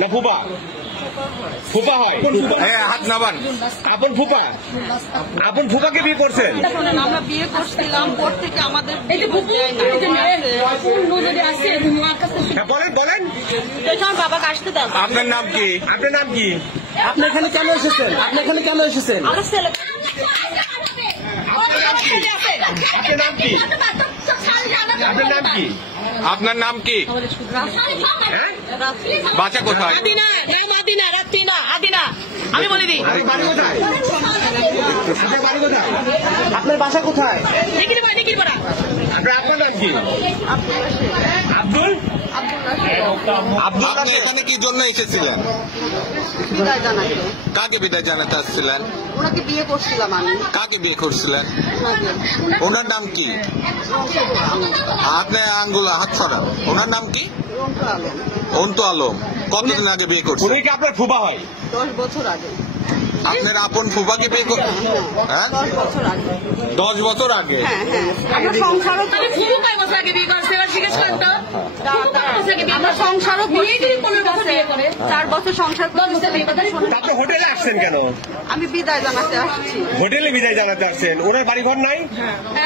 না ফুপা? ফুপা হয়। হ্যাঁ, হাত নামান। আপন ফুপা? আপন ফুপাকে বিয়ে করছেন? আমরা বিয়ে করছিলাম, পর থেকে আমাদের বলেন বলেন। বাবাকে আসতে দেন। আপনার নাম কি? আপনার নাম কি? আপনি এখানে কেন এসেছেন? আপনি এখানে কেন এসেছেন? আমার ছেলে আপনার নাম কি? আপনার নাম কি? আপনার নাম কি? আপনার নাম কি? হ্যাঁ, বাসা কোথায়? আদিনা, নাম আদিনা, রাতিনা, আদিনা। আমি বলে দিই বাড়ি কোথায়? আপনার বাড়ি কোথায়? আপনার বাসা কোথায়? নিকির ভাই, নিকির পাড়া। আপনার নাম কি? আব্দুল? আব্দুল আপনি এখানে কি জন্য এসেছিলেন? বিদায় জানাতে। কাকে বিদায় জানাতে আসছিলেন? ওনাকে বিয়ে করছিলাম আমি। কাকে বিয়ে করছিলেন? ওনাকে। ওনার নাম কি? আপনি আঙ্গুল হাত সরান। ওনার নাম কি? রন্টু আলম। অন্তু আলম। কতদিন আগে বিয়ে করছেন? উনি কি আপনার ফুপা হয়? 10 বছর আগে। আপনার আপন ফুফাকে বিয়ে করছেন? হ্যাঁ, 10 বছর আগে। 10 বছর আগে। হ্যাঁ হ্যাঁ। আমরা সংসারও আমি ফুলু কয় বছর আগে বিয়ে করছি, এবার জিজ্ঞেস করেন তো। আমরা সংসারও করছি। 15 বছর বিয়ে করে। 4 বছর সংসার করছি। আপনি হোটেলে আসছেন কেন? আমি বিদায় জানাতে আসছি। হোটেলে বিদায় জানাতে আসছেন? ওনার বাড়ি ঘর নাই?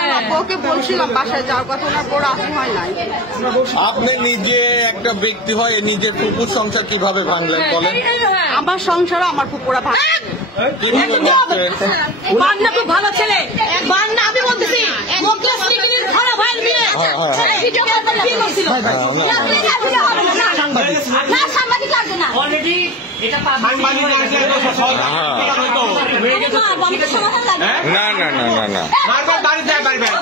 আমার বউকে বলছিলাম বাসায় যাওয়ার কথা, ওনার বড় আসি হয় নাই। আপনি নিজে একটা ব্যক্তি হয়ে নিজের ফুপুর সংসার কিভাবে ভাঙলেন বলেন? আমার সংসারও আমার পুকুরা ভাঙছে। কিভাবে ভাঙলেন? বান্না খুব ভালো ছেলে। বান্না আমি বলতেছি, মোকলেস নিকির ভালো ভাইয়ের বিয়ে। ভিডিও কল করে বিয়ে করছিল। না সাংবাদিক লাগবে না। অলরেডি এটা সাংবাদিক আসলে তো সমাধান হইতো। সমাধান লাগবে। না না না না না। বারবার বাড়ি যায়, বাড়ি যায়।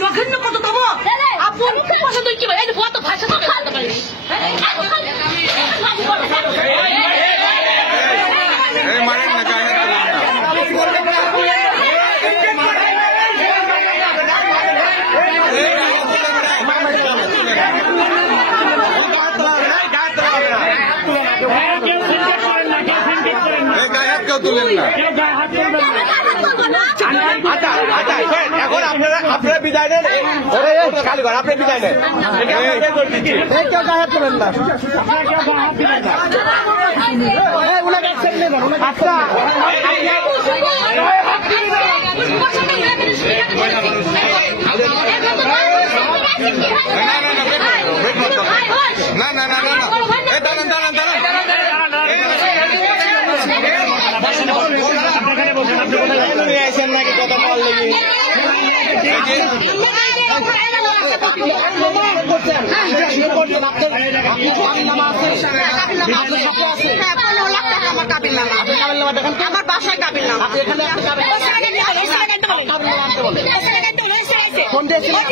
জঘন্য কত দেবো আপন পছন্দ কি এই কত ভাষা তো বলতে পারি এই মারেন না, গায়ে হাত তুলেন না। এই গায়ে হাত কেউ তুলেন না। আচ্ছা আচ্ছা, এখন আপনারা বিদায় নেন। খালি ঘর, আপনি বিদায় নেন। এই কেউ গায়ে হাত তোলেন না। আচ্ছা, না না না না না, এই দাঁড়ান দাঁড়ান দাঁড়ান। নাকি কথা বললে আমার বাসায় কাবিল নামা। ফোন দিয়েছিলেন?